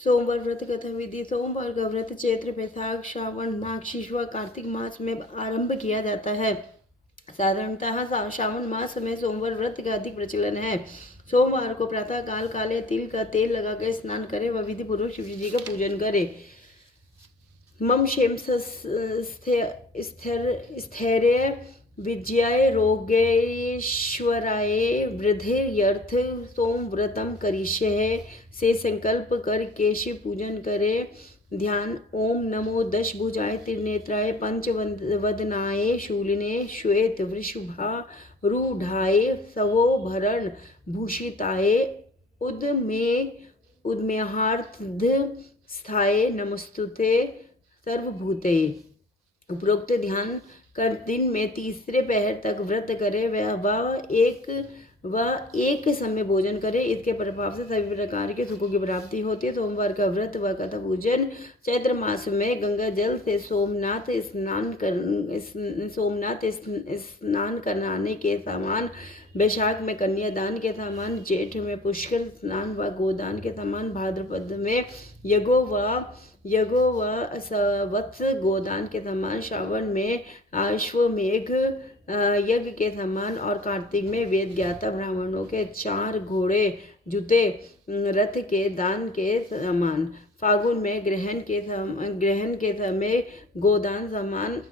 सोमवार व्रत कथा विधि। सोमवार का व्रत चैत्र, बैसाख, श्रावण, माघ, शीशवा, कार्तिक मास में आरंभ किया जाता है। साधारणतः श्रावण मास में सोमवार व्रत का अधिक प्रचलन है। सोमवार को प्रातः काल काले तिल का तेल लगाकर स्नान करें व विधि पूर्वक शिव जी का पूजन करें। मम क्षेम स्थैर्य विजयाय रोगेश्वराय वृद्धिर्यर्थ सोमव्रतम करिष्ये से संकल्प कर केशव पूजन करे। ध्यान। ओम नमो दशभुजाय त्रिनेत्राय पंचवदनाय शूलिने श्वेत वृषभारूढ़ाय सवोभरण भूषिताय उद्मेहार्थ स्थाये नमस्तुते सर्वभूते। उपरोक्त ध्यान कर दिन में तीसरे पहर तक व्रत करे व एक समय भोजन करे। इसके प्रभाव से सभी प्रकार के सुखों की प्राप्ति होती है। सोमवार का व्रत व कथा पूजन। चैत्र मास में गंगा जल से सोमनाथ स्नान कराने के समान, बैसाख में कन्यादान के समान, जेठ में पुष्कर स्नान व गोदान के समान, भाद्रपद में यज्ञो व वत्स गोदान के समान, श्रावण में अश्वमेघ यज्ञ के समान और कार्तिक में वेद ज्ञाता ब्राह्मणों के 4 घोड़े जुते रथ के दान के समान, फागुन में ग्रहण के समय गोदान समान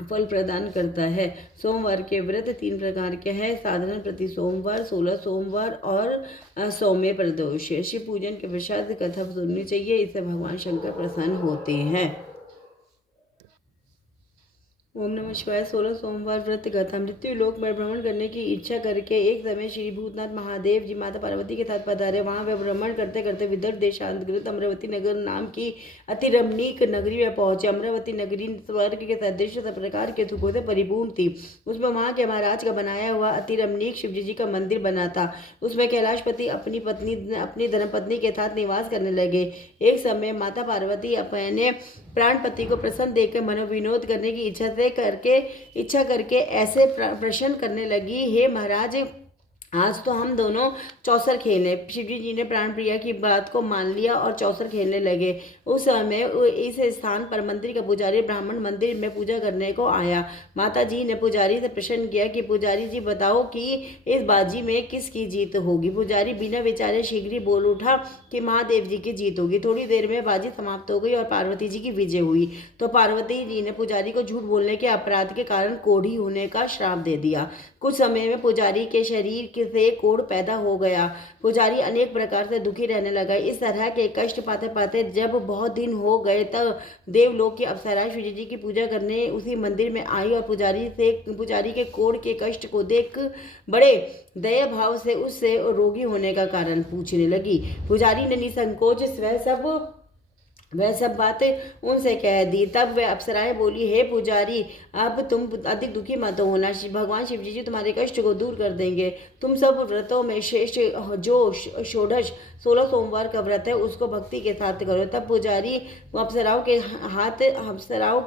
फल प्रदान करता है। सोमवार के व्रत 3 प्रकार के हैं। साधारण प्रति सोमवार, 16 सोमवार और सौम्य प्रदोष। शिव पूजन के पश्चात कथा सुननी चाहिए, इससे भगवान शंकर प्रसन्न होते हैं। ओम नमः शिवाय। 16 सोमवार व्रत कथा। मृत्यु लोक में भ्रमण करने की इच्छा करके एक समय श्री भूतनाथ महादेव जी माता पार्वती के साथ पधारे। वहां वे भ्रमण करते करते विदर्भ देशांतर्गत अमरावती नगर नाम की अति रमणीक नगरी में पहुंचे। अमरावती नगरी स्वर्ग के सदृश सब प्रकार के सुखों से परिपूर्ण थी। उसमें वहां के महाराज का बनाया हुआ अति रमणीक शिव जी का मंदिर बना था। उसमें कैलाशपति अपनी धर्मपत्नी के साथ निवास करने लगे। एक समय माता पार्वती अपने प्राणपति को प्रसन्न देखकर मनोविनोद करने की इच्छा करके ऐसे प्रश्न करने लगी, हे महाराज, आज तो हम दोनों चौसर खेलें। शिवजी जी ने प्राण प्रिया की बात को मान लिया और चौसर खेलने लगे। उस समय इस स्थान पर मंदिर का पुजारी ब्राह्मण मंदिर में पूजा करने को आया। माता जी ने पुजारी से प्रश्न किया कि पुजारी जी बताओ कि इस बाजी में किसकी जीत होगी। पुजारी बिना विचारे शीघ्र ही बोल उठा कि महादेव जी की जीत होगी। थोड़ी देर में बाजी समाप्त हो गई और पार्वती जी की विजय हुई। तो पार्वती जी ने पुजारी को झूठ बोलने के अपराध के कारण कोढ़ी होने का श्राप दे दिया। कुछ समय में पुजारी के शरीर से कोढ़ पैदा हो गया। पुजारी अनेक प्रकार से दुखी रहने लगा। इस तरह के कष्ट पाते पाते जब बहुत दिन हो गए तब देवलोक की अप्सरा शिव जी की पूजा करने उसी मंदिर में आई और पुजारी के कोढ़ के कष्ट को देख बड़े दया भाव से उससे रोगी होने का कारण पूछने लगी। पुजारी ने निसंकोच वह सब बातें उनसे कह दी। तब वह अप्सराएं बोली, हे पुजारी, अब तुम अधिक दुखी मत होना। भगवान शिव जी तुम्हारे कष्ट को दूर कर देंगे। तुम सब व्रतों में श्रेष्ठ जो षोडश 16 सोमवार का व्रत है उसको भक्ति के साथ करो। तब पुजारी अप्सराओं के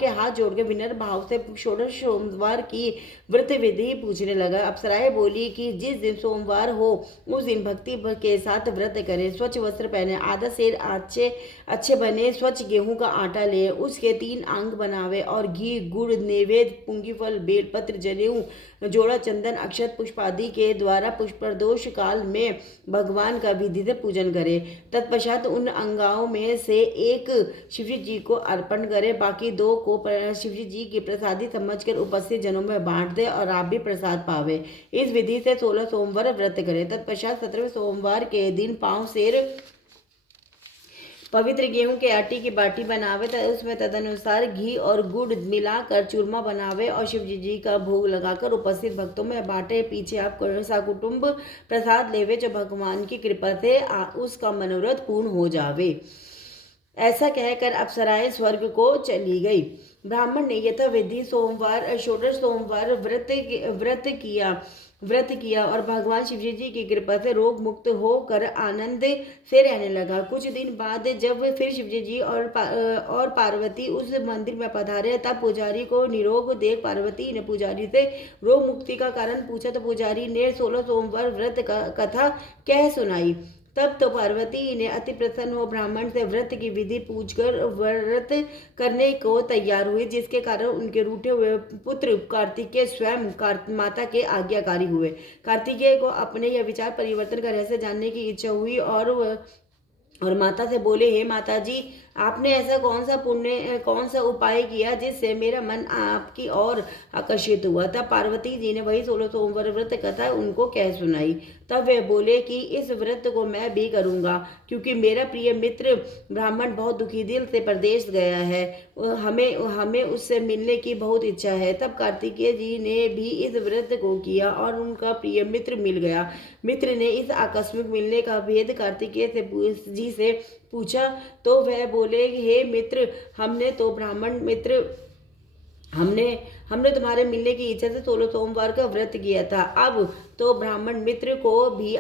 हाथ जोड़कर विनम्र भाव से षोडश सोमवार की व्रत विधि पूछने लगा। अप्सराएं बोली कि जिस दिन सोमवार हो उस दिन भक्ति के साथ व्रत करें। स्वच्छ वस्त्र पहने, आधा सेर अच्छे बने स्वच्छ गेहूं का आटा ले, उसके 3 अंग बनावे और घी, गुड़, नैवेद्य, पुंगीफल, बेलपत्र, जनेऊ, जोड़ा चंदन, अक्षत, पुष्प आदि के द्वारा पुष्प्रदोष काल में भगवान का विधि से पूजन करे। तत्पश्चात उन अंगाओं में से एक शिवजी जी को अर्पण करे, बाकी 2 को शिवजी जी की प्रसादी समझकर उपस्थित जनों में बांट दे और आप भी प्रसाद पावे। इस विधि से 16 सोमवार व्रत करे। तत्पश्चात 17वें सोमवार के दिन पांव सेर पवित्र गेहूं के आटे की बाटी बनावे, उसमें तदनुसार घी और गुड़ मिलाकर चूरमा बनावे और शिव जी का भोग लगाकर उपस्थित भक्तों में बांटे। पीछे आप सकुटुंब प्रसाद लेवे, जो भगवान की कृपा से उसका मनोरथ पूर्ण हो जावे। ऐसा कहकर अप्सराएं स्वर्ग को चली गई। ब्राह्मण ने यथाविधि षोडश सोमवार व्रत किया और भगवान शिवजी जी की कृपा से रोग मुक्त होकर आनंद से रहने लगा। कुछ दिन बाद जब फिर शिवजी जी और पार्वती उस मंदिर में पधारे, तब पुजारी को निरोग देख पार्वती ने पुजारी से रोग मुक्ति का कारण पूछा। तो पुजारी ने 16 सोमवार व्रत का कथा कह सुनाई। तब तो पार्वती ने अति प्रसन्न हो ब्राह्मण से व्रत की विधि पूछकर व्रत करने को तैयार हुई, जिसके कारण उनके रूठे हुए पुत्र कार्तिकेय स्वयं माता के आज्ञाकारी हुए। कार्तिकेय को अपने यह विचार परिवर्तन का रहस्य जानने की इच्छा हुई और माता से बोले, हे माता जी, आपने ऐसा कौन सा उपाय किया जिससे मेरा मन आपकी ओर आकर्षित हुआ। तब पार्वती जी ने वही 16 सोमवार व्रत कथा उनको कह सुनाई। तब वे बोले कि इस व्रत को मैं भी करूंगा, क्योंकि मेरा प्रिय मित्र ब्राह्मण बहुत दुखी दिल से परदेश गया है। हमें उससे मिलने की बहुत इच्छा है। तब कार्तिकेय जी ने भी इस व्रत को किया और उनका प्रिय मित्र मिल गया। मित्र ने इस आकस्मिक मिलने का भेद कार्तिकेय जी से पूछा तो वह बोले, हे मित्र, हमने तुम्हारे मिलने की इच्छा से 16 सोमवार का व्रत किया था। अब तो ब्राह्मण मित्र को भी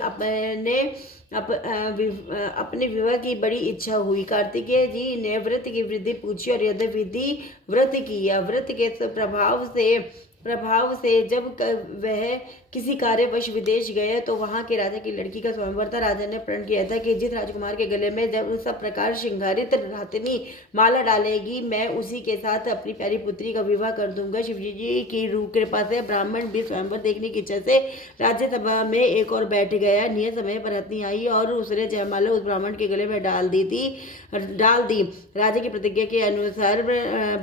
अपने विवाह की बड़ी इच्छा हुई। कार्तिकेय जी ने व्रत की विधि पूछी और यथाविधि व्रत किया। व्रत के प्रभाव से जब वह किसी कार्यवश विदेश गए तो वहां के राजा की लड़की का स्वयंवर था। राजा ने प्रण किया था कि जिस राजकुमार के गले में जब सब प्रकार श्रृंगारित रातनी माला डालेगी, मैं उसी के साथ अपनी प्यारी पुत्री का विवाह कर दूंगा। शिवजी जी की कृपा से ब्राह्मण भी स्वयंवर देखने की इच्छा से राज्यसभा में एक और बैठ गया। नियत समय पर रत्नी आई और उसने जयमाला उस ब्राह्मण के गले में डाल दी। राजा की प्रतिज्ञा के अनुसार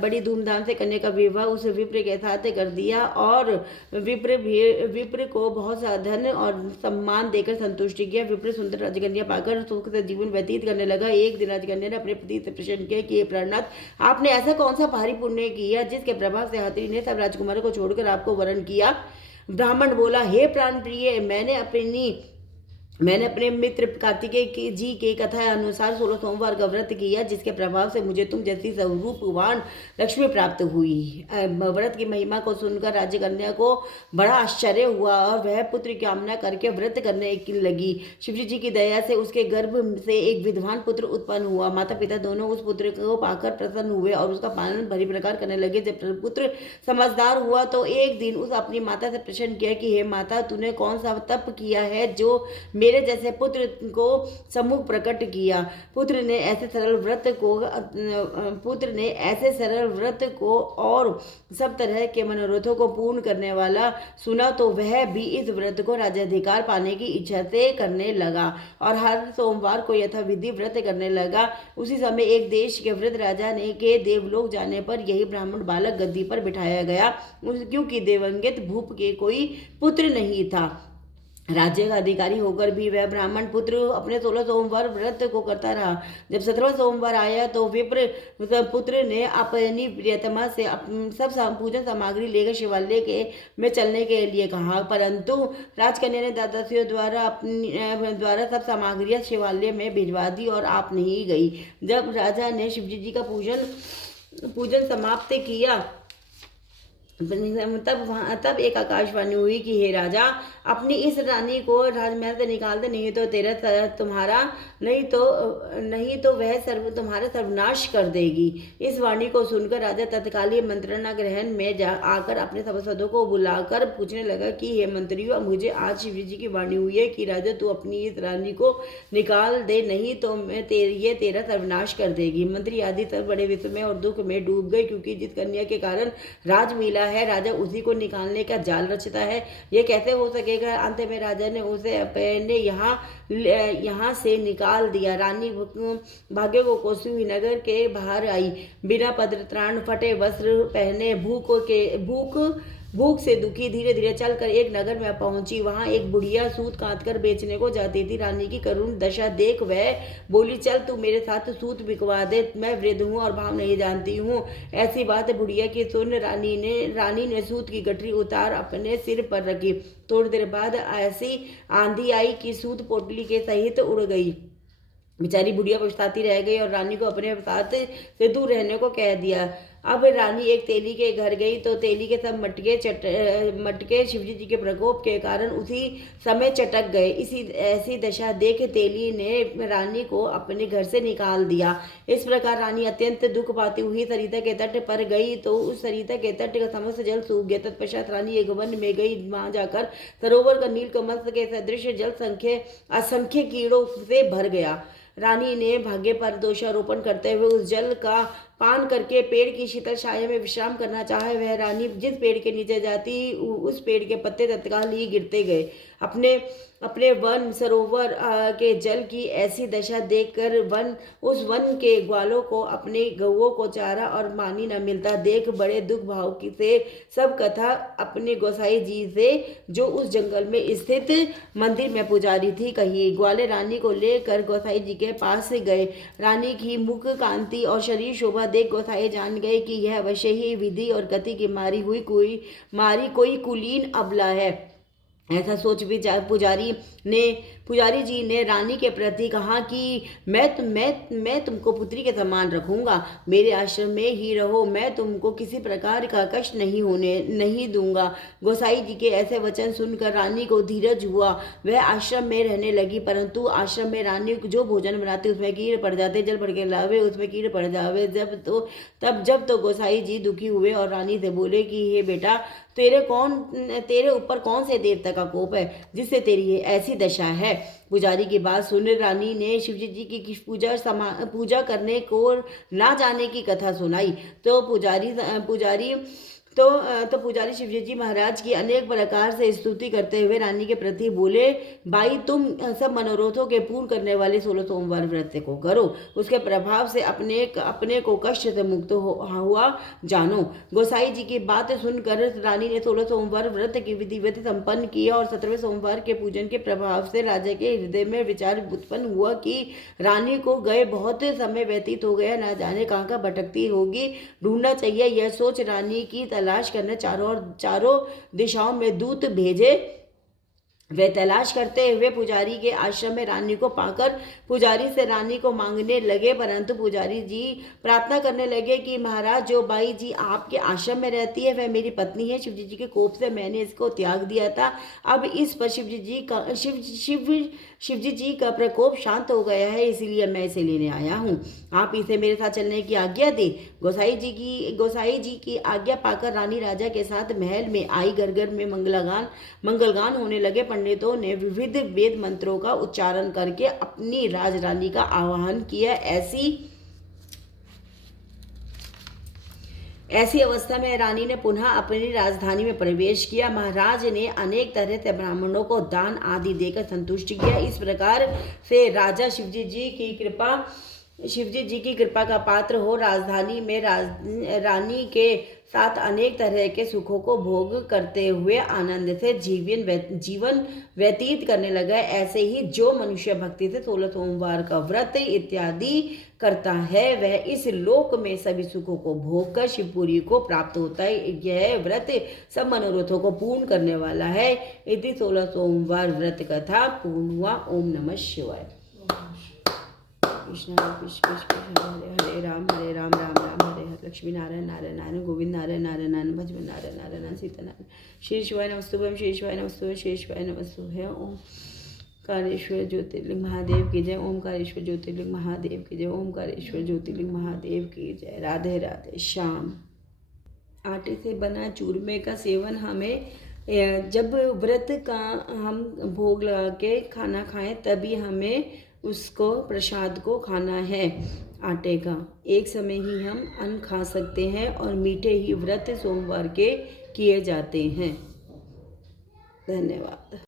बड़ी धूमधाम से कन्या का विवाह उस विप्र के साथ कर दिया और विप्र को बहुत सा धन और सम्मान देकर संतुष्ट किया। विप्र सुंदर राजकन्या पाकर सुख से जीवन व्यतीत करने लगा। एक दिन राजकन्या ने अपने पति से प्रश्न किया कि प्राणनाथ, आपने ऐसा कौन सा भारी पुण्य किया जिसके प्रभाव से हाथी ने सब राजकुमारों को छोड़कर आपको वरण किया। ब्राह्मण बोला, हे प्राण प्रिय, मैंने अपने मित्र कार्तिकेय जी के कथा अनुसार 16 सोमवार का व्रत किया, जिसके प्रभाव से मुझे तुम जैसी स्वरूपवान लक्ष्मी प्राप्त हुई। व्रत की महिमा को सुनकर राजकन्या को बड़ा आश्चर्य हुआ और वह पुत्र की कामना करके व्रत करने लगी। शिवजी जी की दया से उसके गर्भ से एक विद्वान पुत्र उत्पन्न हुआ। माता पिता दोनों उस पुत्र को पाकर प्रसन्न हुए और उसका पालन भली प्रकार करने लगे। जब पुत्र समझदार हुआ तो एक दिन उस अपनी माता से प्रश्न किया कि हे माता, तूने कौन सा तप किया है जो मेरे जैसे पुत्र को सम्मुख प्रकट किया। पुत्र ने ऐसे सरल व्रत को और सब तरह के मनोरथों को पूर्ण करने वाला सुना तो वह भी इस व्रत को राज्याधिकार पाने की इच्छा से करने लगा और हर सोमवार को यथाविधि व्रत करने लगा। उसी समय एक देश के वृद्ध राजा ने के देवलोक जाने पर यही ब्राह्मण बालक गद्दी पर बिठाया गया, क्योंकि देवंगित भूप के कोई पुत्र नहीं था। राज्य का अधिकारी होकर भी वह ब्राह्मण पुत्र अपने 16 सोमवार व्रत को करता रहा। जब 17वां सोमवार आया तो विप्र पुत्र ने अपनी प्रियतमा से सब पूजन सामग्री लेकर शिवालय में चलने के लिए कहा, परंतु राजकन्या ने दादासियों द्वारा सब सामग्रियां शिवालय में भिजवा दी और आप नहीं गई। जब राजा ने शिवजी जी का पूजन समाप्त किया तब एक आकाशवाणी हुई कि हे राजा, अपनी इस रानी को राजमहल से निकाल दे, नहीं तो वह तुम्हारा सर्वनाश कर देगी। इस वाणी को सुनकर राजा तत्कालीन मंत्रणा ग्रहण में आकर अपने सभासदों को बुलाकर पूछने लगा कि हे मंत्रियों, मुझे आज शिव जी की वाणी हुई है कि राजा तू अपनी इस रानी को निकाल दे, नहीं तो मैं तेरा सर्वनाश कर देगी। मंत्री आदि सब बड़े विस्मय और दुख में डूब गए, क्योंकि जिस कन्या के कारण राज मिला है राजा उसी को निकालने का जाल रचता है, यह कैसे हो सकेगा। अंत में राजा ने उसे अपने यहाँ से निकाल दिया। रानी भाग्य को कोसी हुई नगर के बाहर आई, बिना पदत्राण, फटे वस्त्र पहने, भूख से दुखी धीरे धीरे चलकर एक नगर में पहुंची। वहां एक बुढ़िया सूत काट कर बेचने को जाती थी। रानी की करुण दशा देख वह बोली, चल तू मेरे साथ सूत बिकवा दे, मैं वृद्ध हूँ और भाव नहीं जानती हूँ। ऐसी बात बुढ़िया की सुन रानी ने सूत की गठरी उतार अपने सिर पर रखी। थोड़ी देर बाद ऐसी आंधी आई कि सूत पोटली के सहित उड़ गई। बेचारी बुढ़िया पछताती रह गई और रानी को अपने साथ से दूर रहने को कह दिया। अब रानी एक तेली के घर गई तो तेली के सब मटके शिवजी जी के प्रकोप के कारण उसी समय चटक गए। इसी ऐसी दशा देख तेली ने रानी को अपने घर से निकाल दिया। इस प्रकार रानी अत्यंत दुख पाती हुई सरिता के तट पर गई तो उस सरिता के तट का समस्त जल सूख गया। तत्पश्चात रानी एक वन में गई। वहां जाकर सरोवर का नीलकमल के सदृश जल असंख्य कीड़ों से भर गया। रानी ने भाग्य पर दोषारोपण करते हुए उस जल का पान करके पेड़ की शीतल छाया में विश्राम करना चाहे। वह रानी जिस पेड़ के नीचे जाती उस पेड़ के पत्ते तत्काल ही गिरते गए। अपने अपने वन सरोवर के जल की ऐसी दशा देखकर उस वन के ग्वालों को अपने गौओं को चारा और पानी न मिलता देख बड़े दुख भाव से सब कथा अपने गोसाई जी से जो उस जंगल में स्थित मंदिर में पुजारी थी कही। ग्वाले रानी को लेकर गोसाई जी के पास गए। रानी की मुख कांति और शरीर शोभा देख गोसाई जान गए कि यह अवश्य ही विधि और गति की मारी कोई कुलीन अबला है। ऐसा सोच भी पुजारी जी ने रानी के प्रति कहा कि मैं तुमको पुत्री के समान रखूंगा। मेरे आश्रम में ही रहो। मैं तुमको किसी प्रकार का कष्ट नहीं दूंगा। गोसाई जी के ऐसे वचन सुनकर रानी को धीरज हुआ। वह आश्रम में रहने लगी। परंतु आश्रम में रानी जो भोजन बनाती उसमें कीड़े पड़ जाते, जल भर के लावे उसमें कीड़े पड़ जावे। जब तो गोसाई जी दुखी हुए और रानी से बोले कि हे बेटा, तेरे ऊपर कौन से देवता का कोप है जिससे तेरी ऐसी दशा है। पुजारी की बात सुन रानी ने शिवजी जी की पूजा करने को ना जाने की कथा सुनाई। तो पुजारी शिवजी जी महाराज की अनेक प्रकार से स्तुति करते हुए रानी के प्रति बोले, भाई तुम सब मनोरथों के पूर्ण करने वाले 16 सोमवार व्रत को करो। उसके प्रभाव से अपने को कष्ट से मुक्त हुआ जानो। गोसाई जी की बात सुनकर रानी ने 16 सोमवार व्रत की विधिवत संपन्न किया और 17वें सोमवार के पूजन के प्रभाव से राजा के हृदय में विचार उत्पन्न हुआ कि रानी को गए बहुत समय व्यतीत हो गया, ना जाने कहाँ का भटकती होगी, ढूंढना चाहिए। यह सोच रानी की तलाश करने चारों दिशाओं में दूत भेजे। वे तलाश करते हुए पुजारी के आश्रम में रानी को पाकर पुजारी से रानी को मांगने लगे। परंतु पुजारी जी प्रार्थना करने लगे कि महाराज, जो बाई जी आपके आश्रम में रहती है वह मेरी पत्नी है। शिवजी जी के कोप से मैंने इसको त्याग दिया था। अब इस पर शिवजी जी का प्रकोप शांत हो गया है, इसीलिए मैं इसे लेने आया हूँ। आप इसे मेरे साथ चलने की आज्ञा दे। गोसाई जी की आज्ञा पाकर रानी राजा के साथ महल में आई। घर में मंगलगान होने लगे। पंडितों ने विविध वेद मंत्रों का उच्चारण करके अपनी राजरानी का आह्वान किया। ऐसी अवस्था में रानी ने पुनः अपनी राजधानी में प्रवेश किया। महाराज ने अनेक तरह से ब्राह्मणों को दान आदि देकर संतुष्ट किया। इस प्रकार से राजा शिवजी जी की कृपा का पात्र हो राजधानी में रानी के साथ अनेक तरह के सुखों को भोग करते हुए आनंद से जीवन व्यतीत करने लगा। ऐसे ही जो मनुष्य भक्ति से 16 सोमवार का व्रत इत्यादि करता है वह इस लोक में सभी सुखों को भोग कर शिवपुरी को प्राप्त होता है। यह व्रत सब मनोरथों को पूर्ण करने वाला है। इति 16 सोमवार व्रत कथा पूर्ण हुआ। ओम नमः शिवाय। कृष्ण हरे राम राम राम हरे हरे, लक्ष्मी नारायण नारायण नारायण, गोविंद नारायण नारायण नारायण, भजन नारायण नारायण नारायण, सीता नारायण। श्री शिवाय नमस्तुभ्यं, श्री शिवाय नमस्तुभ्यं, श्री शिवाय नमस्तुभ्यं। ओम कारेश्वर ज्योतिर्लिंग महादेव की जय। ओम कारेश्वर ज्योतिर्लिंग महादेव की जय। ओम कारेश्वर ज्योतिर्लिंग महादेव की जय। राधे राधे श्याम। आटे से बना चूरमे का सेवन हमें जब व्रत का हम भोग लगा के खाना खाएं तभी हमें उसको प्रसाद को खाना है। आटे का एक समय ही हम अन्न खा सकते हैं और मीठे ही व्रत सोमवार के किए जाते हैं। धन्यवाद।